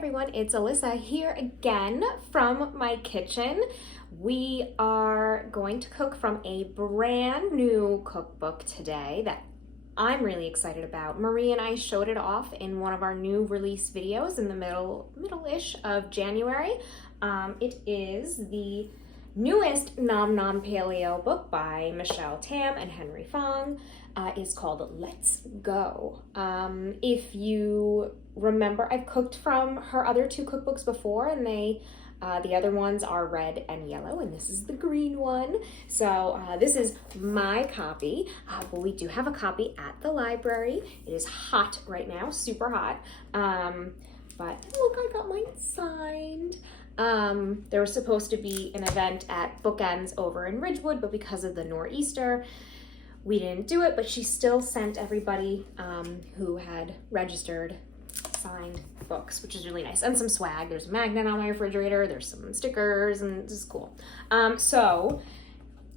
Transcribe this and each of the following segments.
everyone, it's Alyssa here again from my kitchen. We are going to cook from a brand new cookbook today that I'm really excited about. Marie and I showed it off in one of our new release videos in the middle-ish of January. It is the newest Nom Nom Paleo book by Michelle Tam and Henry Fong. Is called Let's Go. If you remember, I've cooked from her other two cookbooks before, and the other ones are red and yellow, and this is the green one. So this is my copy, but we do have a copy at the library. It is hot right now, super hot. But look, I got mine signed. There was supposed to be an event at Bookends over in Ridgewood, but because of the nor'easter, we didn't do it, but she still sent everybody who had registered signed books, which is really nice, and some swag. There's a magnet on my refrigerator, there's some stickers, and this is cool. So,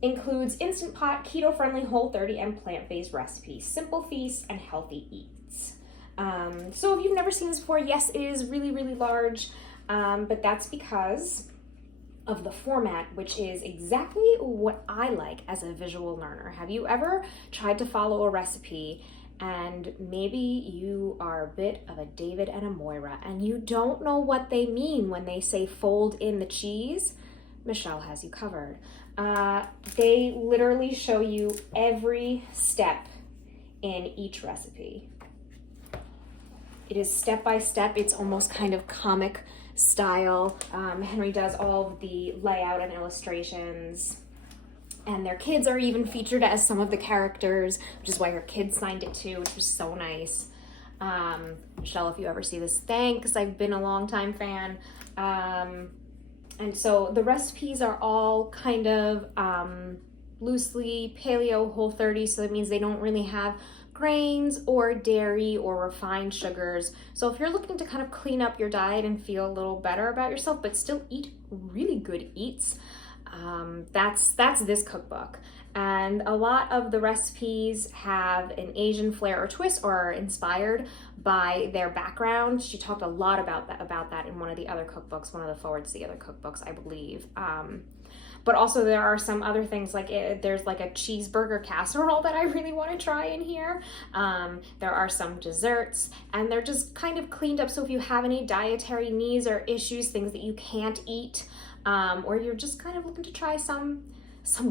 includes Instant Pot, keto-friendly, Whole30, and plant-based recipes, simple feasts, and healthy eats. So if you've never seen this before, yes, it is really, really large, but that's because of the format, which is exactly what I like as a visual learner. Have you ever tried to follow a recipe and maybe you are a bit of a David and a Moira and you don't know what they mean when they say fold in the cheese? Michelle has you covered. They literally show you every step in each recipe. It is step by step. It's almost kind of comic style. Henry does all of the layout and illustrations, and their kids are even featured as some of the characters, which is why her kids signed it too, which was so nice. Michelle, if you ever see this, thanks. I've been a longtime fan. And so the recipes are all kind of loosely paleo Whole30, so that means they don't really have grains or dairy or refined sugars. So if you're looking to kind of clean up your diet and feel a little better about yourself, but still eat really good eats, that's this cookbook. And a lot of the recipes have an Asian flair or twist or are inspired by their background. She talked a lot about that in one of the other cookbooks, one of the forwards to the other cookbooks, I believe. But also there are some other things, like there's like a cheeseburger casserole that I really want to try in here. There are some desserts, and they're just kind of cleaned up. So if you have any dietary needs or issues, things that you can't eat, or you're just kind of looking to try some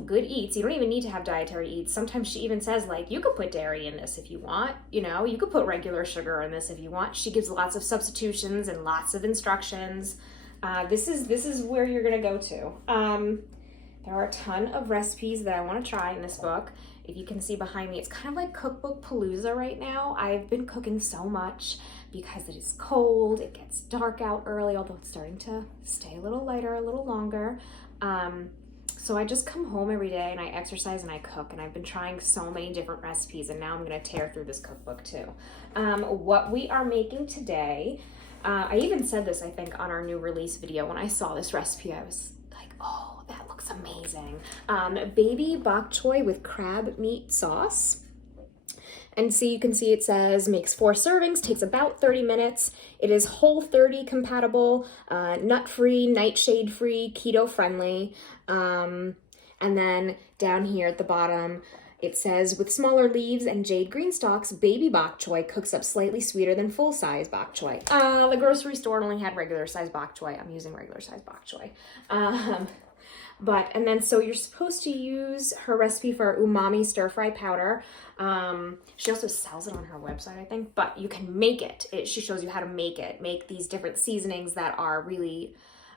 good eats, you don't even need to have dietary eats. Sometimes she even says, like, you could put dairy in this if you want, you could put regular sugar in this if you want. She gives lots of substitutions and lots of instructions. This is where you're gonna go to. There are a ton of recipes that I want to try in this book. If you can see behind me, it's kind of like cookbook palooza right now. I've been cooking so much because it is cold, it gets dark out early, although it's starting to stay a little lighter, a little longer. So I just come home every day and I exercise and I cook, and I've been trying so many different recipes, and now I'm gonna tear through this cookbook too. What we are making today, I even said this, I think, on our new release video. When I saw this recipe, I was like, oh, that looks amazing. Baby bok choy with crab meat sauce. And so you can see it says makes 4 servings, takes about 30 minutes. It is Whole30 compatible, nut-free, nightshade-free, keto-friendly. And then down here at the bottom, it says, with smaller leaves and jade green stalks, baby bok choy cooks up slightly sweeter than full-size bok choy. The grocery store only had regular-size bok choy. I'm using regular-size bok choy. And then so you're supposed to use her recipe for umami stir-fry powder. She also sells it on her website, I think, but you can make it. She shows you how to make these different seasonings that are really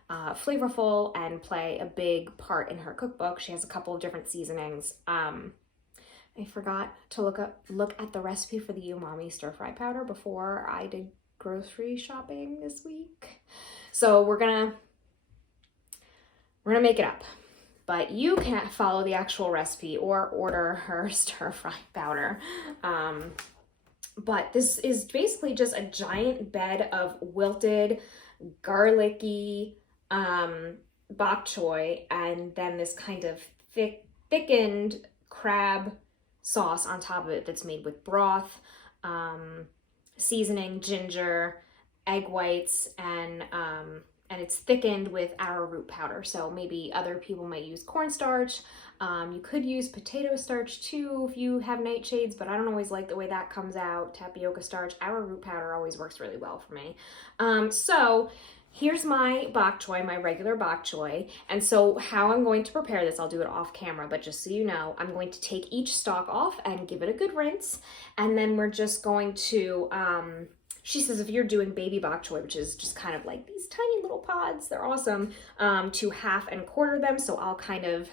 flavorful and play a big part in her cookbook. She has a couple of different seasonings. I forgot to look at the recipe for the umami stir-fry powder before I did grocery shopping this week. So we're gonna make it up, but you can't follow the actual recipe or order her stir-fry powder. But this is basically just a giant bed of wilted, garlicky bok choy, and then this kind of thickened crab sauce on top of it that's made with broth, seasoning, ginger, egg whites and it's thickened with arrowroot powder. So maybe other people might use cornstarch. You could use potato starch too if you have nightshades, but I don't always like the way that comes out. Tapioca starch, arrowroot powder always works really well for me. So here's my bok choy, my regular bok choy. And so how I'm going to prepare this, I'll do it off camera, but just so you know, I'm going to take each stalk off and give it a good rinse. And then we're just going to, she says if you're doing baby bok choy, which is just kind of like these tiny little pods, they're awesome, to half and quarter them. So I'll kind of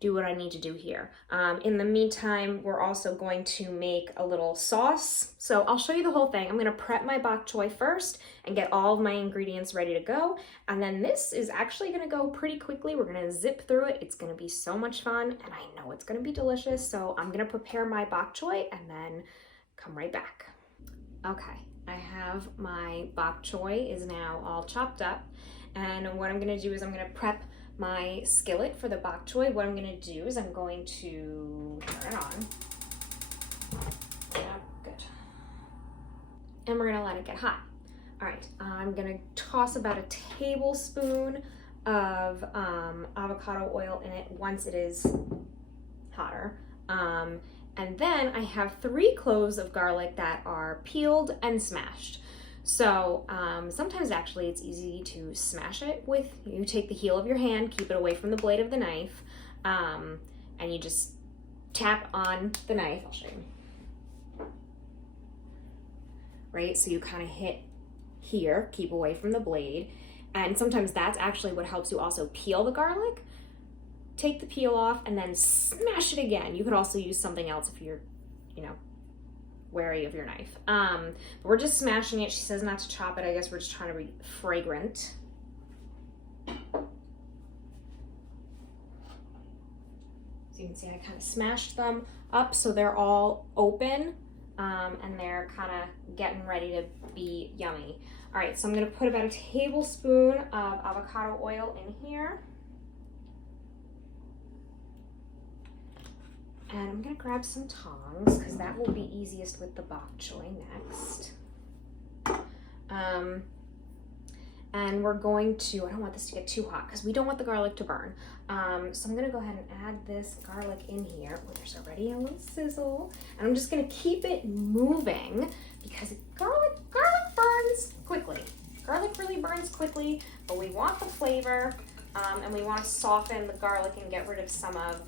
do what I need to do here. In the meantime, we're also going to make a little sauce. So I'll show you the whole thing. I'm gonna prep my bok choy first and get all of my ingredients ready to go. And then this is actually gonna go pretty quickly. We're gonna zip through it. It's gonna be so much fun and I know it's gonna be delicious. So I'm gonna prepare my bok choy and then come right back. Okay, I have my bok choy is now all chopped up. And what I'm gonna do is I'm gonna prep my skillet for the bok choy. What I'm gonna do is I'm going to turn it on. Yeah, good. And we're gonna let it get hot. All right, I'm gonna toss about a tablespoon of avocado oil in it once it is hotter. And then I have 3 cloves of garlic that are peeled and smashed. So sometimes actually it's easy to smash it with, you take the heel of your hand, keep it away from the blade of the knife, and you just tap on the knife. I'll show you. Right, so you kind of hit here, keep away from the blade. And sometimes that's actually what helps you also peel the garlic. Take the peel off and then smash it again. You could also use something else if you're, wary of your knife. But we're just smashing it. She says not to chop it. I guess we're just trying to be fragrant. So you can see I kind of smashed them up so they're all open and they're kind of getting ready to be yummy. All right, so I'm gonna put about a tablespoon of avocado oil in here. And I'm gonna grab some tongs because that will be easiest with the bok choy next. And we're going to, I don't want this to get too hot because we don't want the garlic to burn. So I'm gonna go ahead and add this garlic in here. Oh, there's already a little sizzle. And I'm just gonna keep it moving because garlic burns quickly. Garlic really burns quickly, but we want the flavor and we want to soften the garlic and get rid of some of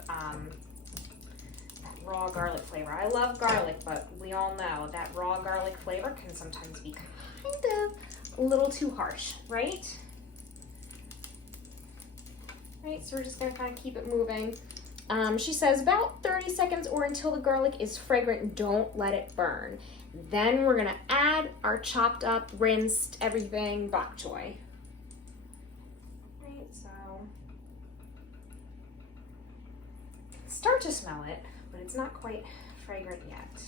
raw garlic flavor. I love garlic, but we all know that raw garlic flavor can sometimes be kind of a little too harsh, right? Right, so we're just gonna kind of keep it moving. She says about 30 seconds or until the garlic is fragrant, don't let it burn. Then we're gonna add our chopped up, rinsed, everything bok choy. Right, so start to smell it, but it's not quite fragrant yet.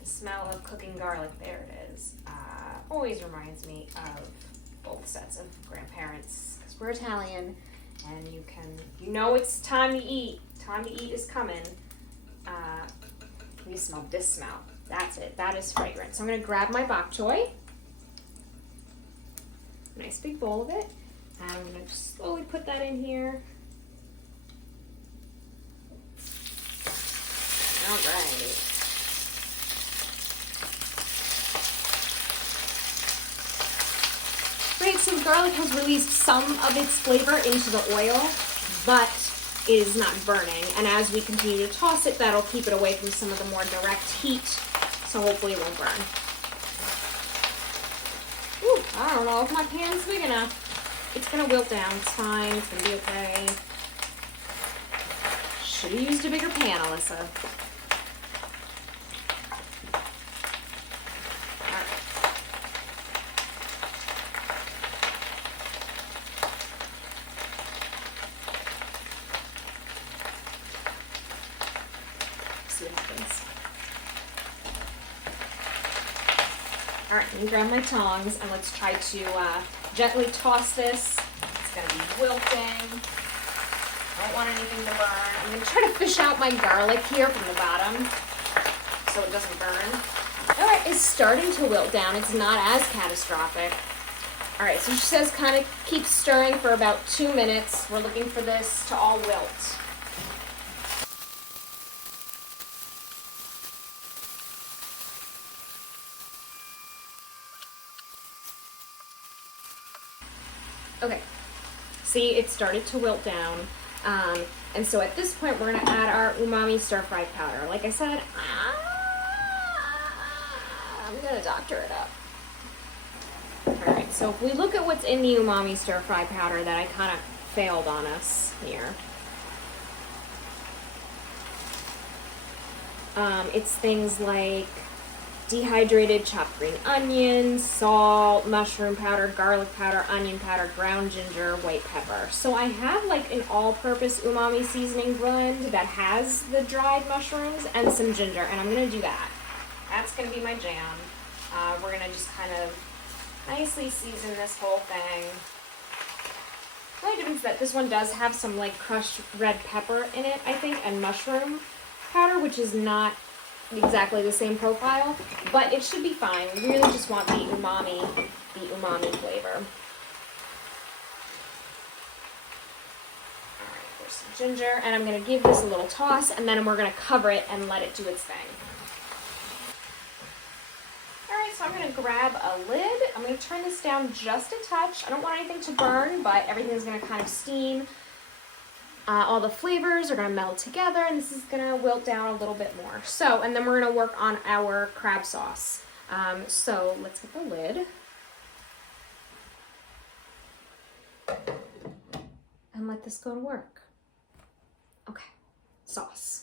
The smell of cooking garlic, there it is, always reminds me of both sets of grandparents, because we're Italian, and you know it's time to eat. Time to eat is coming. You smell this smell. That's it. That is fragrant. So I'm going to grab my bok choy. Nice big bowl of it. And I'm going to just slowly put that in here. All right. Great, so garlic has released some of its flavor into the oil, but it is not burning. And as we continue to toss it, that'll keep it away from some of the more direct heat, so hopefully it won't burn. Ooh, I don't know if my pan's big enough. It's gonna wilt down, it's fine, it's gonna be okay. Should have used a bigger pan, Alyssa. All right, let me grab my tongs and let's try to gently toss this. It's gonna be wilting. I don't want anything to burn. I'm gonna try to fish out my garlic here from the bottom so it doesn't burn. All right, starting to wilt down. It's not as catastrophic. All right, so she says kind of keep stirring for about 2 minutes. We're looking for this to all wilt. Okay, see, it started to wilt down. And so at this point, we're gonna add our umami stir-fry powder. Like I said, I'm gonna doctor it up. All right, so if we look at what's in the umami stir-fry powder that I kind of failed on us here. It's things like dehydrated chopped green onions, salt, mushroom powder, garlic powder, onion powder, ground ginger, white pepper. So I have like an all-purpose umami seasoning blend that has the dried mushrooms and some ginger, and I'm gonna do that. That's gonna be my jam. We're gonna just kind of nicely season this whole thing. The only difference is that this one does have some like crushed red pepper in it, I think, and mushroom powder, which is not exactly the same profile, but it should be fine. We really just want the umami flavor. All right, there's some ginger, and I'm gonna give this a little toss, and then we're gonna cover it and let it do its thing. All right, so I'm gonna grab a lid. I'm gonna turn this down just a touch. I don't want anything to burn, but everything's gonna kind of steam. All the flavors are gonna meld together, and this is gonna wilt down a little bit more. So, and then we're gonna work on our crab sauce. So let's get the lid. And let this go to work. Okay, sauce.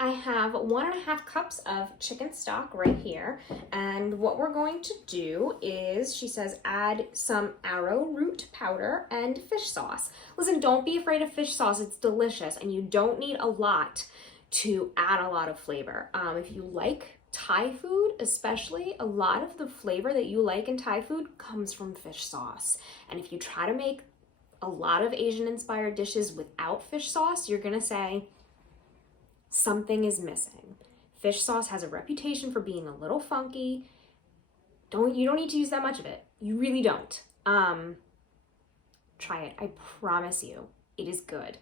I have 1.5 cups of chicken stock right here. And what we're going to do is, she says, add some arrowroot powder and fish sauce. Listen, don't be afraid of fish sauce. It's delicious, and you don't need a lot to add a lot of flavor. If you like Thai food, especially, a lot of the flavor that you like in Thai food comes from fish sauce. And if you try to make a lot of Asian-inspired dishes without fish sauce, you're gonna say, something is missing. Fish sauce has a reputation for being a little funky. You don't need to use that much of it. You really don't. Try it. I promise you, it is good.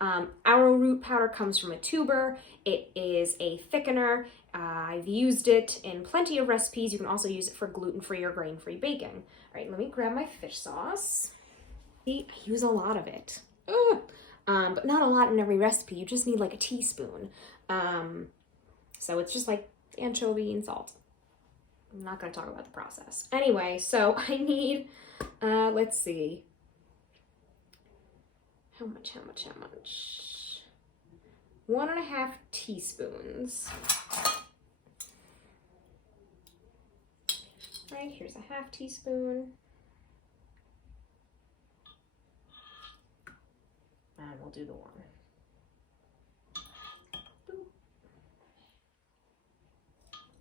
Arrowroot powder comes from a tuber. It is a thickener. I've used it in plenty of recipes. You can also use it for gluten-free or grain-free baking. All right, let me grab my fish sauce. See, I use a lot of it. Ugh. But not a lot in every recipe. You just need like a teaspoon. So it's just like anchovy and salt. I'm not going to talk about the process. Anyway, so I need, let's see. How much? 1.5 teaspoons. All right, here's a 1/2 teaspoon. And we'll do the 1. Boop.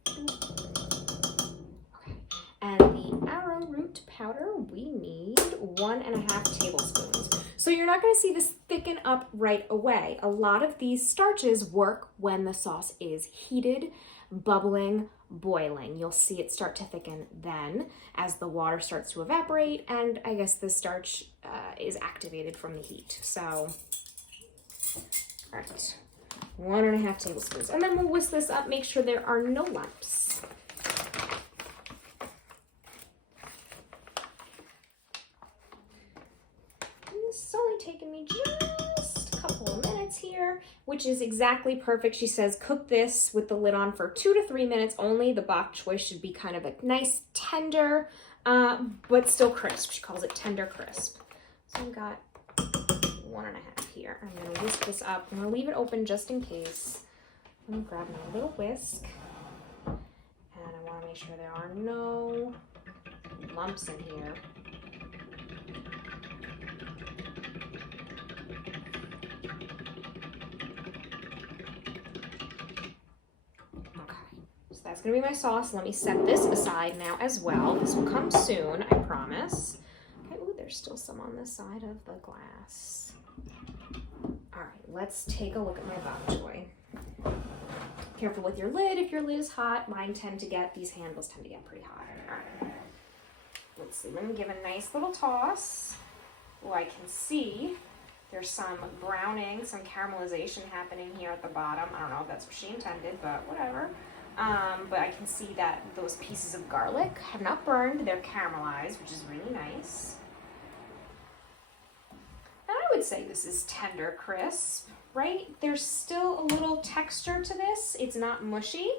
Boop. Okay. And the arrowroot powder, we need 1.5 tablespoons. So you're not going to see this thicken up right away. A lot of these starches work when the sauce is heated, bubbling, boiling. You'll see it start to thicken then as the water starts to evaporate, and I guess the starch is activated from the heat. So, all right, 1.5 tablespoons. And then we'll whisk this up, make sure there are no lumps. And this is only taking me just a couple of minutes here, which is exactly perfect. She says cook this with the lid on for 2 to 3 minutes only. The bok choy should be kind of a nice tender, but still crisp. She calls it tender crisp. So I've got 1.5 here. I'm gonna whisk this up. I'm gonna leave it open just in case. I'm gonna grab my little whisk, and I wanna make sure there are no lumps in here. That's gonna be my sauce. Let me set this aside now as well. This will come soon, I promise. Okay, ooh, there's still some on the side of the glass. All right, let's take a look at my bok choy. Careful with your lid if your lid is hot. Mine tend to get, these handles tend to get pretty hot. All right. Let's see, let me give a nice little toss. Oh, I can see there's some browning, some caramelization happening here at the bottom. I don't know if that's what she intended, but whatever. But I can see that those pieces of garlic have not burned. They're caramelized, which is really nice. And I would say this is tender crisp, right? There's still a little texture to this. It's not mushy,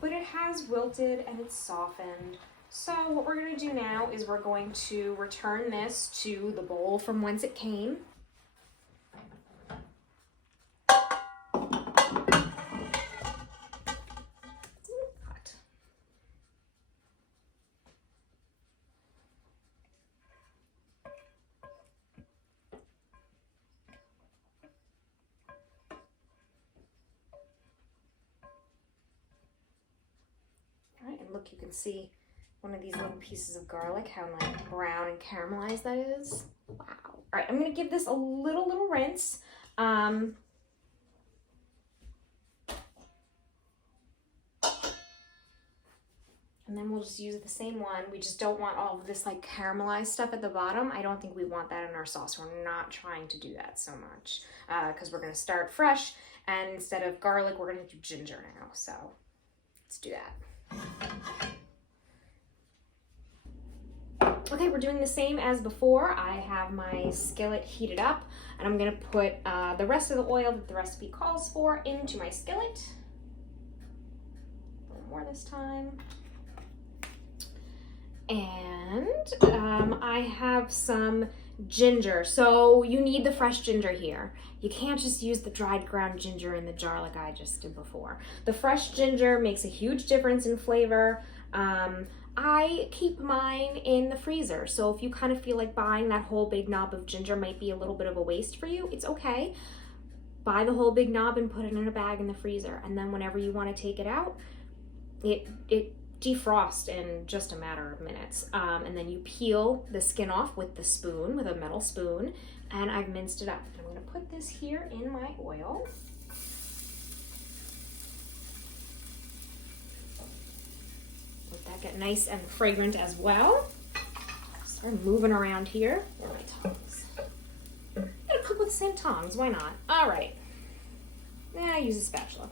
but it has wilted and it's softened. So what we're going to do now is we're going to return this to the bowl from whence it came. All right, and look, you can see one of these little pieces of garlic, how like brown and caramelized that is. Wow. All right, I'm gonna give this a little rinse. And then we'll just use the same one. We just don't want all of this like caramelized stuff at the bottom. I don't think we want that in our sauce. We're not trying to do that so much because we're gonna start fresh, and instead of garlic, we're gonna do ginger now. So let's do that. Okay, we're doing the same as before. I have my skillet heated up, and I'm gonna put the rest of the oil that the recipe calls for into my skillet. A little more this time. And I have some ginger. So you need the fresh ginger here. You can't just use the dried ground ginger in the jar like I just did before. The fresh ginger makes a huge difference in flavor. I keep mine in the freezer, so if you kind of feel like buying that whole big knob of ginger might be a little bit of a waste for you, it's okay. Buy the whole big knob and put it in a bag in the freezer, and then whenever you want to take it out, it defrosts in just a matter of minutes. And then you peel the skin off with the spoon, with a metal spoon, and I've minced it up. I'm going to put this here in my oil. Let that get nice and fragrant as well. Start moving around here. Where are my tongs? I'm gonna cook with the same tongs, why not? All right. Yeah, use a spatula.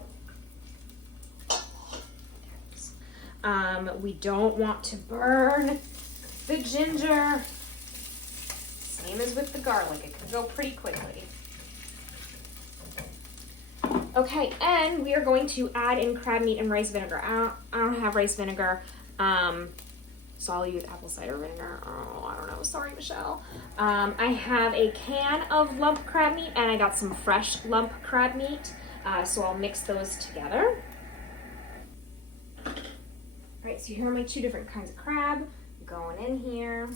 We don't want to burn the ginger. Same as with the garlic, it can go pretty quickly. Okay, and we are going to add in crab meat and rice vinegar. I don't have rice vinegar, so I'll use apple cider vinegar. Oh, I don't know, sorry, Michelle. I have a can of lump crab meat, and I got some fresh lump crab meat, so I'll mix those together. All right, so here are my two different kinds of crab going in here.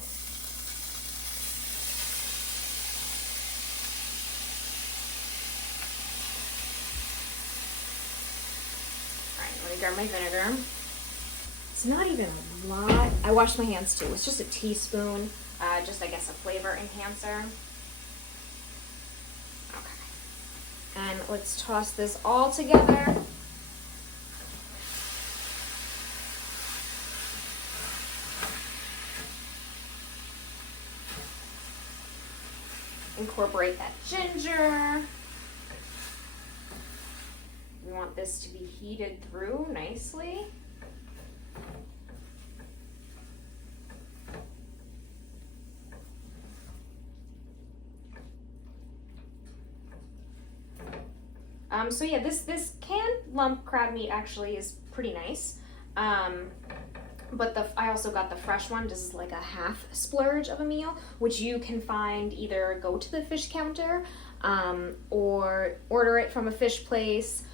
My vinegar. It's not even a lot. I washed my hands too. It's just a teaspoon, just I guess a flavor enhancer. Okay. And let's toss this all together. Incorporate that ginger. We want this to be heated through nicely. So yeah, this canned lump crab meat actually is pretty nice. But I also got the fresh one. This is like a half splurge of a meal, which you can find either go to the fish counter or order it from a fish place,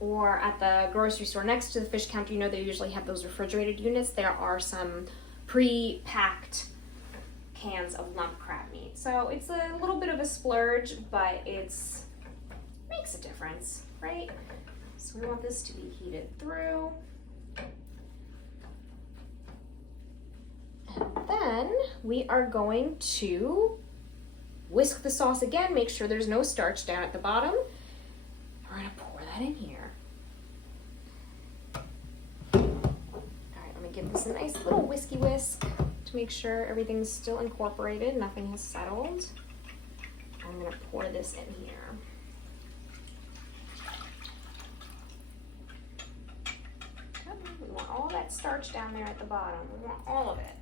or at the grocery store next to the fish counter. You know, they usually have those refrigerated units. There are some pre-packed cans of lump crab meat. So it's a little bit of a splurge, but it's makes a difference, right? So we want this to be heated through. And then we are going to whisk the sauce again, make sure there's no starch down at the bottom. We're gonna pour that in here. give this a nice little whiskey whisk to make sure everything's still incorporated, nothing has settled. I'm gonna pour this in here. We want all that starch down there at the bottom. We want all of it.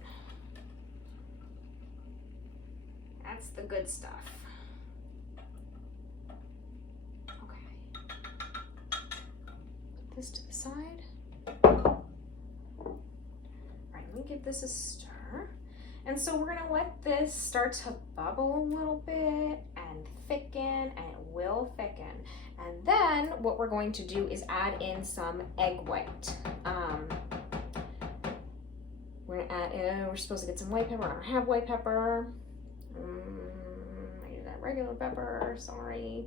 That's the good stuff. Okay. Put this to the side. All right, let me give this a stir. And so we're gonna let this start to bubble a little bit and thicken, and it will thicken. And then what we're going to do is add in some egg white. We're gonna add in, we're supposed to get some white pepper. I don't have white pepper. I use that regular pepper, sorry.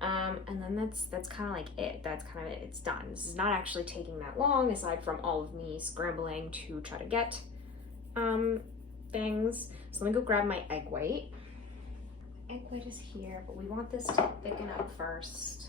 And then that's kind of like it. That's kind of it, it's done. This is not actually taking that long, aside from all of me scrambling to try to get things. So let me go grab my egg white. Egg white is here, but we want this to thicken up first.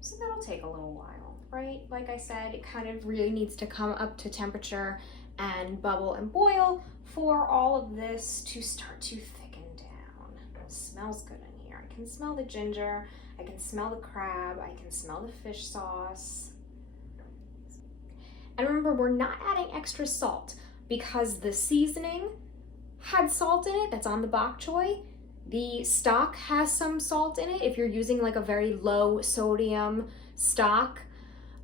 So that'll take a little while, right? Like I said, it kind of really needs to come up to temperature and bubble and boil for all of this to start to thicken down. It smells good in here. I can smell the ginger, I can smell the crab, I can smell the fish sauce. And remember, we're not adding extra salt because the seasoning had salt in it that's on the bok choy. The stock has some salt in it. If you're using like a very low sodium stock,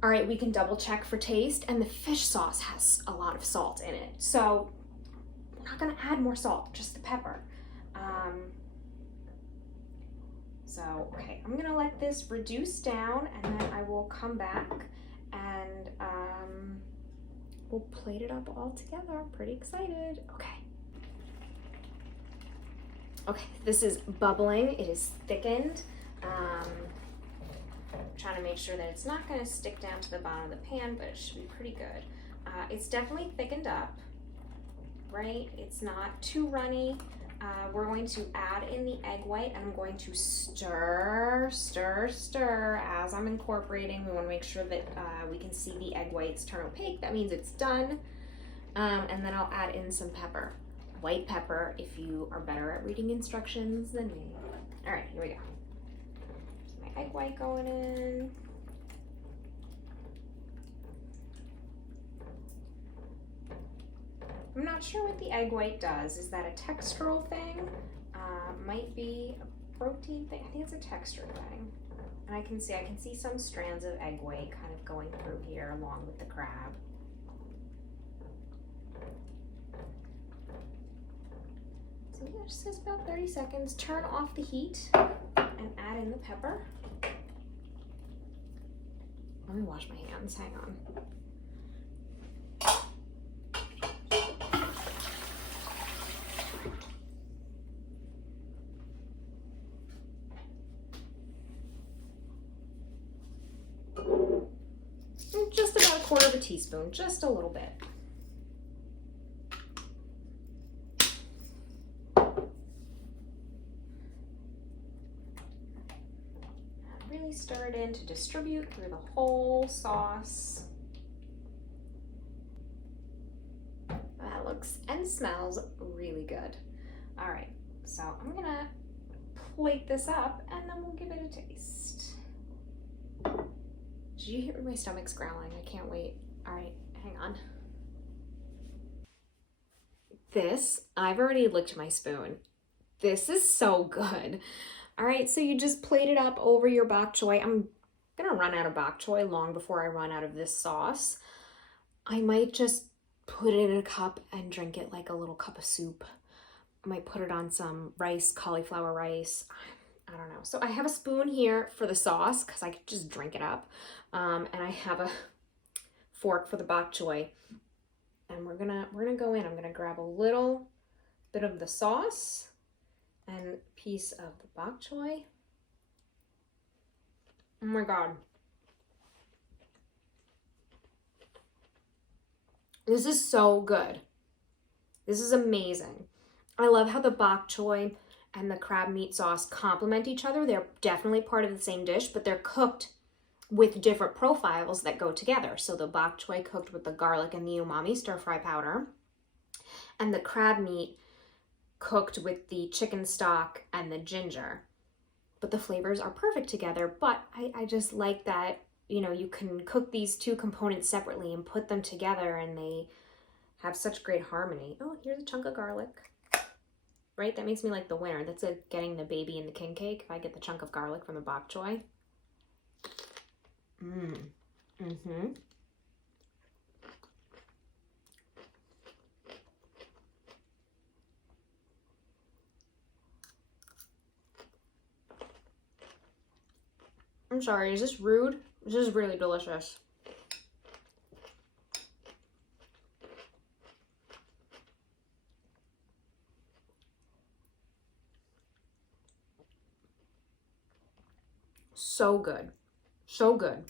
all right, we can double check for taste. And the fish sauce has a lot of salt in it. So we're not gonna add more salt, just the pepper. Okay, I'm gonna let this reduce down, and then I will come back and we'll plate it up all together. I'm pretty excited. Okay, this is bubbling. It is thickened. Trying to make sure that it's not going to stick down to the bottom of the pan, but it should be pretty good. It's definitely thickened up, right? It's not too runny. We're going to add in the egg white, and I'm going to stir, stir, stir as I'm incorporating. We want to make sure that we can see the egg whites turn opaque. That means it's done. And then I'll add in some pepper. White pepper if you are better at reading instructions than me. All right, here we go. There's my egg white going in. I'm not sure what the egg white does. Is that a textural thing? Might be a protein thing. I think it's a texture thing. And I can see some strands of egg white kind of going through here along with the crab. So yeah, it just says about 30 seconds. Turn off the heat and add in the pepper. Let me wash my hands, hang on. Just about 1/4 teaspoon, just a little bit. Really stir it in to distribute through the whole sauce. That looks and smells really good. All right, so I'm gonna plate this up and then we'll give it a taste. Did you hear my stomach's growling? I can't wait. All right, hang on. This, I've already licked my spoon. This is so good. All right, so you just plate it up over your bok choy. I'm gonna run out of bok choy long before I run out of this sauce. I might just put it in a cup and drink it like a little cup of soup. I might put it on some rice, cauliflower rice. I don't know. So I have a spoon here for the sauce because I could just drink it up. And I have a fork for the bok choy. And we're gonna go in. I'm gonna grab a little bit of the sauce and a piece of the bok choy. Oh my God. This is so good. This is amazing. I love how the bok choy and the crab meat sauce complement each other. They're definitely part of the same dish, but they're cooked with different profiles that go together. So the bok choy cooked with the garlic and the umami stir fry powder, and the crab meat cooked with the chicken stock and the ginger. But the flavors are perfect together. But I just like that, you know, you can cook these two components separately and put them together and they have such great harmony. Oh, here's a chunk of garlic. Right? That makes me like the winner. That's like getting the baby in the king cake if I get the chunk of garlic from the bok choy. I'm sorry, is this rude? This is really delicious. So good. So good.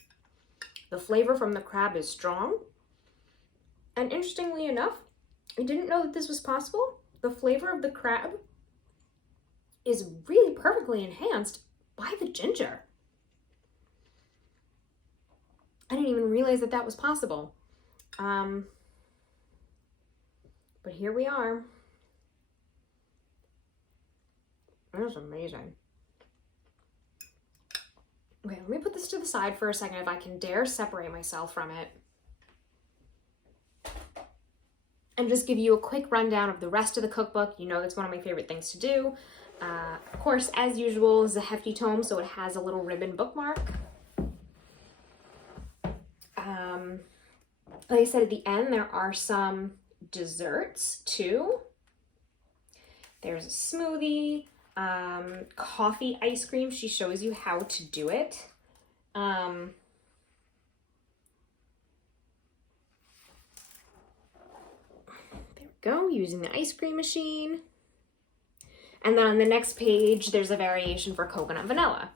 The flavor from the crab is strong. And interestingly enough, I didn't know that this was possible. The flavor of the crab is really perfectly enhanced by the ginger. I didn't even realize that that was possible. But here we are. That's amazing. Okay, let me put this to the side for a second if I can dare separate myself from it. And just give you a quick rundown of the rest of the cookbook. You know that's one of my favorite things to do. Of course, as usual, is a hefty tome, so it has a little ribbon bookmark. Like I said at the end, there are some desserts too. There's a smoothie, coffee ice cream. She shows you how to do it. There we go, using the ice cream machine. And then on the next page, there's a variation for coconut vanilla.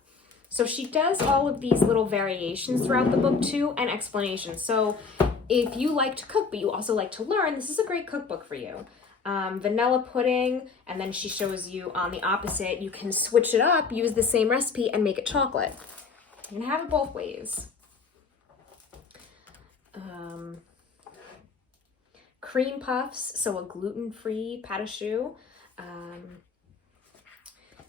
So she does all of these little variations throughout the book too, and explanations. So if you like to cook, but you also like to learn, this is a great cookbook for you. Vanilla pudding, and then she shows you on the opposite, you can switch it up, use the same recipe, and make it chocolate. You can have it both ways. Cream puffs, so a gluten-free pâte à choux.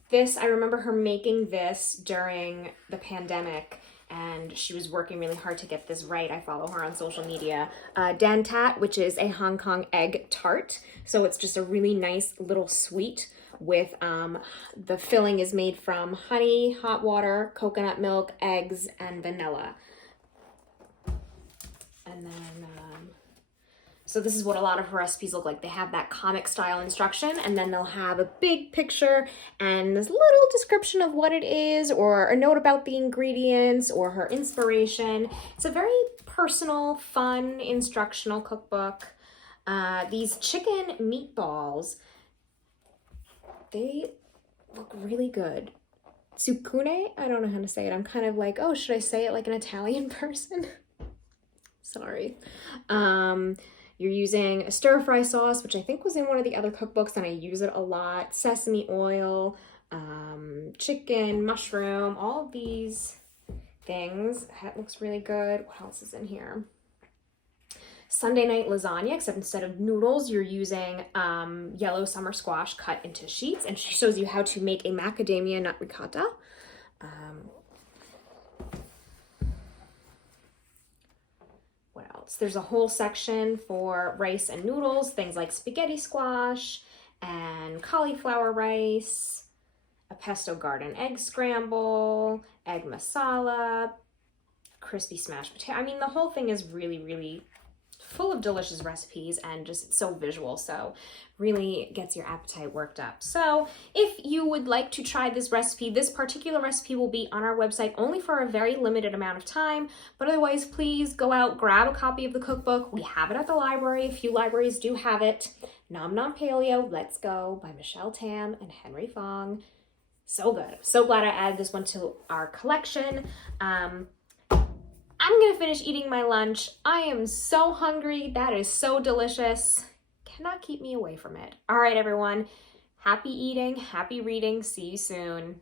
This, I remember her making this during the pandemic, and she was working really hard to get this right. I follow her on social media. Dan Tat, which is a Hong Kong egg tart. So it's just a really nice little sweet with, the filling is made from honey, hot water, coconut milk, eggs, and vanilla. And then, so this is what a lot of her recipes look like. They have that comic style instruction, and then they'll have a big picture and this little description of what it is, or a note about the ingredients or her inspiration. It's a very personal, fun, instructional cookbook. These chicken meatballs, they look really good. Zucchine? I don't know how to say it. I'm kind of like, oh, should I say it like an Italian person? Sorry. You're using a stir-fry sauce, which I think was in one of the other cookbooks, and I use it a lot. Sesame oil, chicken, mushroom, all of these things. That looks really good. What else is in here? Sunday night lasagna, except instead of noodles, you're using yellow summer squash cut into sheets, and she shows you how to make a macadamia nut ricotta. What else? There's a whole section for rice and noodles, things like spaghetti squash and cauliflower rice, a pesto garden egg scramble, egg masala, crispy smashed potato. I mean, the whole thing is really, really full of delicious recipes, and just it's so visual, so really gets your appetite worked up. So if you would like to try this recipe, this particular recipe will be on our website only for a very limited amount of time, but otherwise please go out, grab a copy of the cookbook. We have it at the library. A few libraries do have it. Nom Nom Paleo, Let's Go by Michelle Tam and Henry Fong. So good. So glad I added this one to our collection. I'm gonna finish eating my lunch. I am so hungry. That is so delicious. Cannot keep me away from it. All right, everyone. Happy eating, happy reading. See you soon.